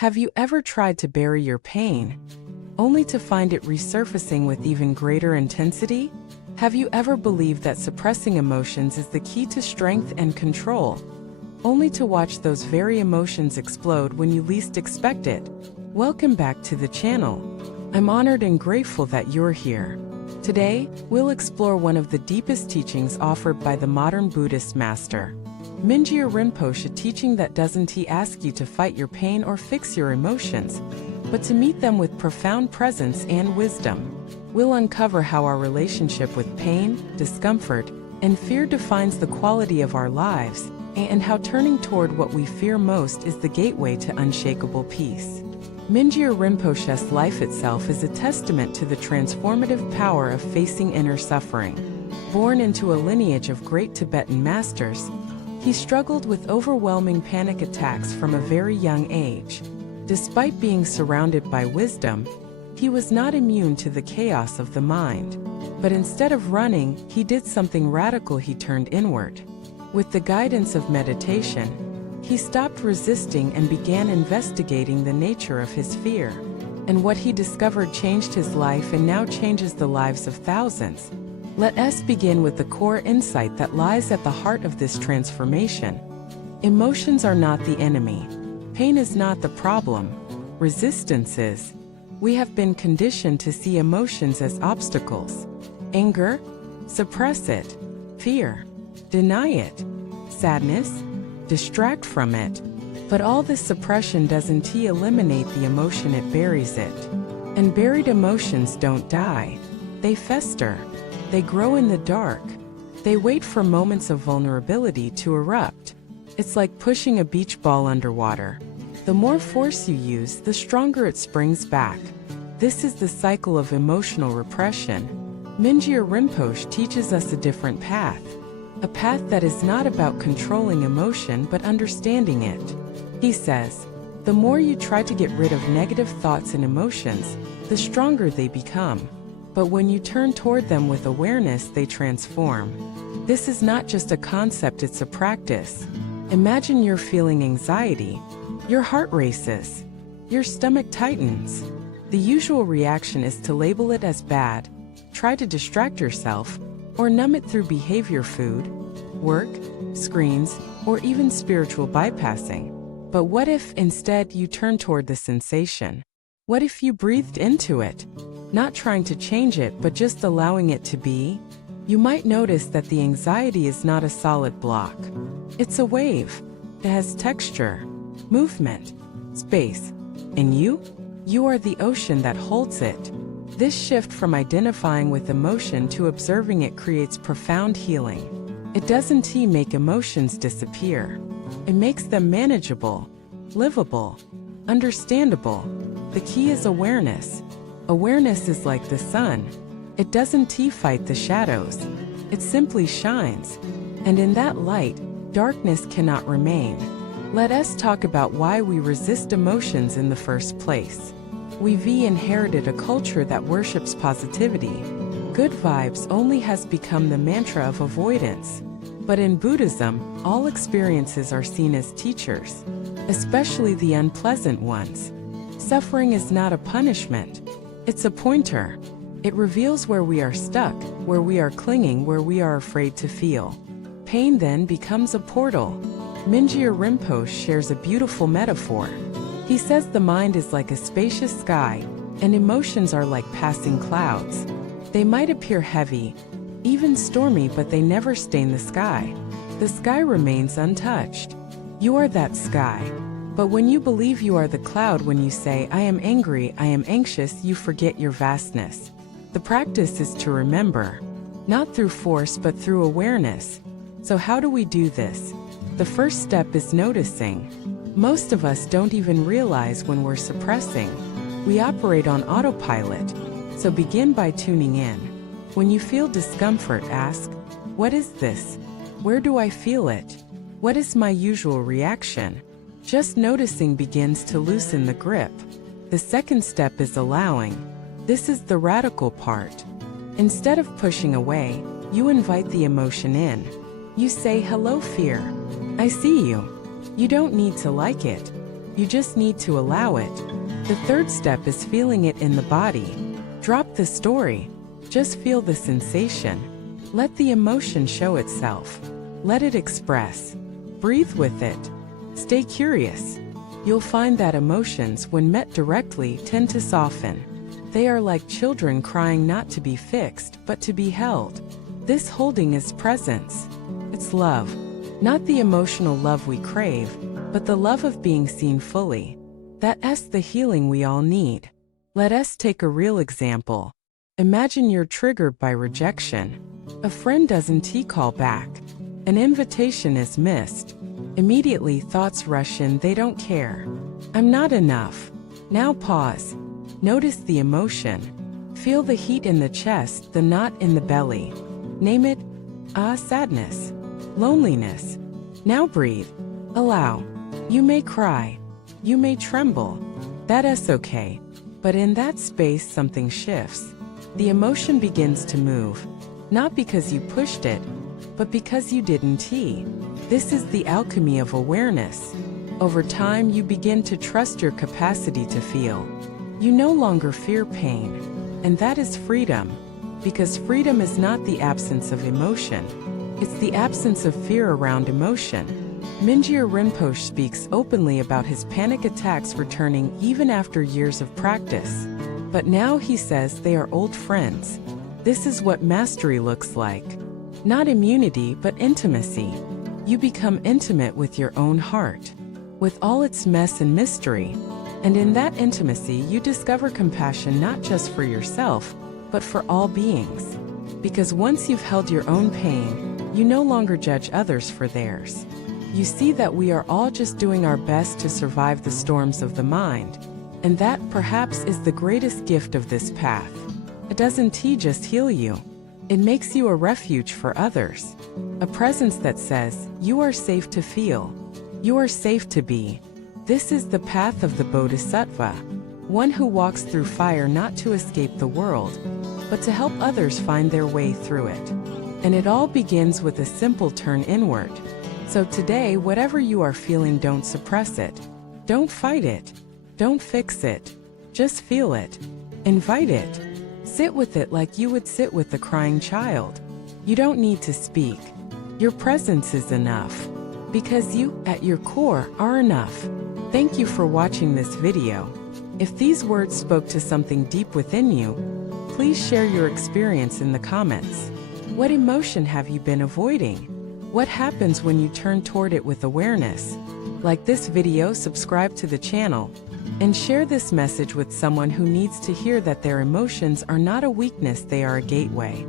Have you ever tried to bury your pain, only to find it resurfacing with even greater intensity? Have you ever believed that suppressing emotions is the key to strength and control, only to watch those very emotions explode when you least expect it? Welcome back to the channel. I'm honored and grateful that you're here. Today, we'll explore one of the deepest teachings offered by the modern Buddhist master, Mingyur Rinpoche, a teaching that doesn't ask you to fight your pain or fix your emotions, but to meet them with profound presence and wisdom. We'll uncover how our relationship with pain, discomfort, and fear defines the quality of our lives, and how turning toward what we fear most is the gateway to unshakable peace. Mingyur Rinpoche's life itself is a testament to the transformative power of facing inner suffering. Born into a lineage of great Tibetan masters, he struggled with overwhelming panic attacks from a very young age. Despite being surrounded by wisdom, he was not immune to the chaos of the mind. But instead of running, he did something radical. He turned inward. With the guidance of meditation, he stopped resisting and began investigating the nature of his fear. And what he discovered changed his life and now changes the lives of thousands. Let us begin with the core insight that lies at the heart of this transformation. Emotions are not the enemy. Pain is not the problem. Resistance is. We have been conditioned to see emotions as obstacles. Anger? Suppress it. Fear? Deny it. Sadness? Distract from it. But all this suppression doesn't eliminate the emotion, it buries it. And buried emotions don't die. They fester. They grow in the dark. They wait for moments of vulnerability to erupt. It's like pushing a beach ball underwater. The more force you use, the stronger it springs back. This is the cycle of emotional repression. Mingyur Rinpoche teaches us a different path. A path that is not about controlling emotion but understanding it. He says, the more you try to get rid of negative thoughts and emotions, the stronger they become. But when you turn toward them with awareness, they transform. This is not just a concept, it's a practice. Imagine you're feeling anxiety. Your heart races. Your stomach tightens. The usual reaction is to label it as bad, try to distract yourself, or numb it through behavior, food, work, screens, or even spiritual bypassing. But what if instead you turn toward the sensation? What if you breathed into it? Not trying to change it, but just allowing it to be? You might notice that the anxiety is not a solid block. It's a wave. It has texture, movement, space. And you are the ocean that holds it. This shift from identifying with emotion to observing it creates profound healing. It doesn't make emotions disappear. It makes them manageable, livable, understandable. The key is awareness. Awareness is like the sun. It doesn't fight the shadows. It simply shines. And in that light, darkness cannot remain. Let us talk about why we resist emotions in the first place. We've inherited a culture that worships positivity. Good vibes only has become the mantra of avoidance. But in Buddhism, all experiences are seen as teachers, especially the unpleasant ones. Suffering is not a punishment. It's a pointer. It reveals where we are stuck, where we are clinging, where we are afraid to feel. Pain then becomes a portal. Mingyur Rinpoche shares a beautiful metaphor. He says the mind is like a spacious sky, and emotions are like passing clouds. They might appear heavy, even stormy, but they never stain the sky. The sky remains untouched. You are that sky. But when you believe you are the cloud, when you say, I am angry, I am anxious, you forget your vastness. The practice is to remember, not through force but through awareness. So how do we do this? The first step is noticing. Most of us don't even realize when we're suppressing. We operate on autopilot. So begin by tuning in. When you feel discomfort, ask, what is this? Where do I feel it? What is my usual reaction? Just noticing begins to loosen the grip. The second step is allowing. This is the radical part. Instead of pushing away, you invite the emotion in. You say, hello, fear. I see you. You don't need to like it. You just need to allow it. The third step is feeling it in the body. Drop the story. Just feel the sensation. Let the emotion show itself. Let it express. Breathe with it. Stay curious. You'll find that emotions, when met directly, tend to soften. They are like children crying, not to be fixed, but to be held. This holding is presence. It's love. Not the emotional love we crave, but the love of being seen fully. That's the healing we all need. Let us take a real example. Imagine you're triggered by rejection. A friend doesn't call back. An invitation is missed. Immediately thoughts rush in, they don't care. I'm not enough. Now pause. Notice the emotion. Feel the heat in the chest, the knot in the belly. Name it. Sadness. Loneliness. Now breathe. Allow. You may cry. You may tremble. That's okay. But in that space something shifts. The emotion begins to move. Not because you pushed it, but because you didn't. This is the alchemy of awareness. Over time, you begin to trust your capacity to feel. You no longer fear pain. And that is freedom. Because freedom is not the absence of emotion. It's the absence of fear around emotion. Mingyur Rinpoche speaks openly about his panic attacks returning even after years of practice. But now he says they are old friends. This is what mastery looks like. Not immunity, but intimacy. You become intimate with your own heart, with all its mess and mystery. And in that intimacy, you discover compassion not just for yourself, but for all beings. Because once you've held your own pain, you no longer judge others for theirs. You see that we are all just doing our best to survive the storms of the mind. And that, perhaps, is the greatest gift of this path. It doesn't just heal you. It makes you a refuge for others. A presence that says, you are safe to feel. You are safe to be. This is the path of the Bodhisattva. One who walks through fire not to escape the world, but to help others find their way through it. And it all begins with a simple turn inward. So today, whatever you are feeling, don't suppress it. Don't fight it. Don't fix it. Just feel it. Invite it. Sit with it like you would sit with the crying child. You don't need to speak. Your presence is enough. Because you, at your core, are enough. Thank you for watching this video. If these words spoke to something deep within you, please share your experience in the comments. What emotion have you been avoiding? What happens when you turn toward it with awareness? Like this video, subscribe to the channel, and share this message with someone who needs to hear that their emotions are not a weakness, they are a gateway.